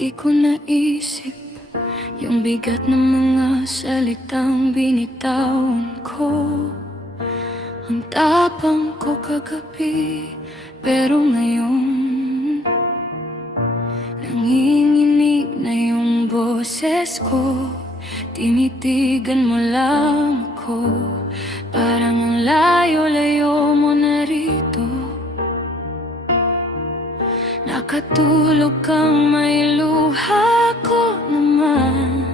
Di ko naisip yung bigat ng mga salitang binitawan ko. Ang tapang ko kagabi, pero ngayon nanginginig na yung boses ko. Tinitigan mo lang ako, parang ang layo-layo mo na rito. Nakatulog kang may luha ko naman,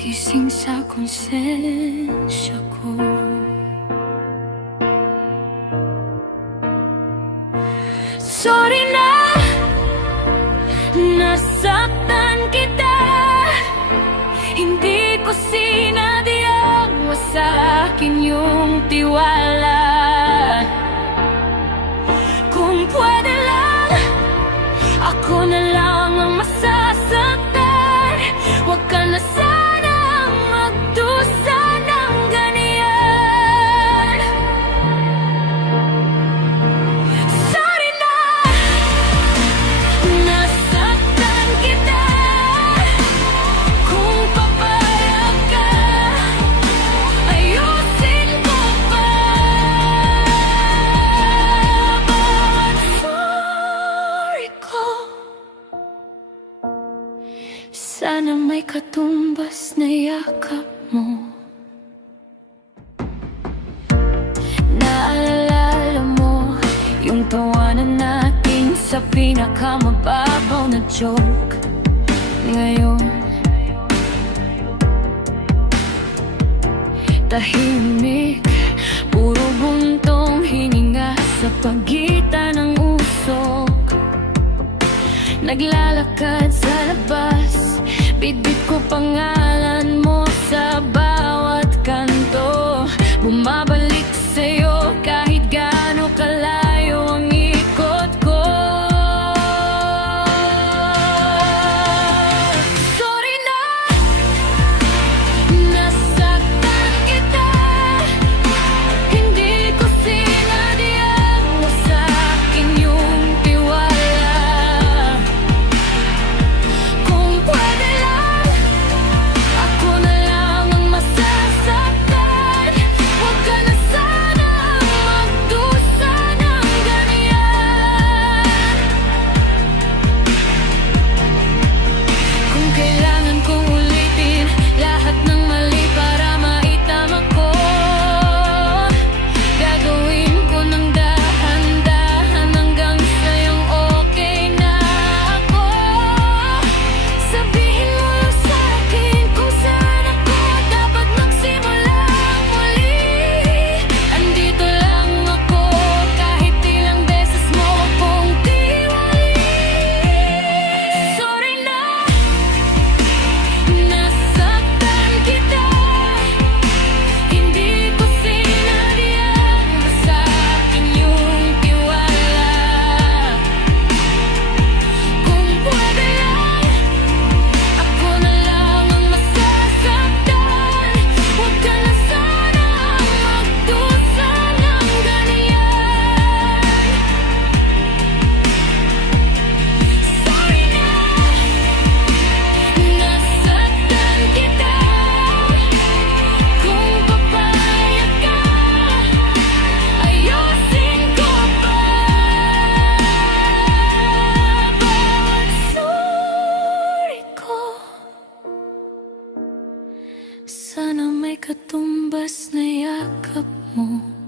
gising sa konsensya ko. Sorry na, nasaktan kita. Hindi ko sinadyang sa akin yung tiwala. Kung pwede lang, ako na lang ang masasaktan. Huwag ka na sanang magdusa ng ganyan. Sorry na, nasaktan kita. Kung papayag ka, ayusin ko pa. Bawat sorry ko, sana may katumbas na yakap mo. Naalala mo yung tawanan natin sa pinakamababaw na joke. Ngayon tahimik, puro buntong hininga sa pagitan ng usok. Naglalakad sa labas, bitbit ko pangalan mo sa bawat kanto. Bumabalik sa'yo kahit gaano kalayo ang ikot ko. Sorry na, nasaktan kita. Hindi ko sinadyang sa akin yung tiwala. Kung pwede lang, ako na lang ang masasaktan. Huwag ka na sanang magdusa ng ganyan. Kung kailangan kong ulitin lahat ng mali para maitama ko, gagawin ko ng dahan-dahan hanggang sa'yong okay na ako. Sabihin mo lang sa'kin kung saan ako dapat magsimula muli. Andito lang ako kahit ilang beses mo akong tiwali. Sorry na, nasaktan kita. Hindi ko sinadyang sa akin yung tiwala. Kung pwede lang, ako na lang ang masasaktan. Huwag ka na sanang magdusa ng ganyan. Sorry na, nasaktan kita. Kung papayag ka, ayusin ko pa. Bawat sorry ko, sana may katumbas na yakap mo.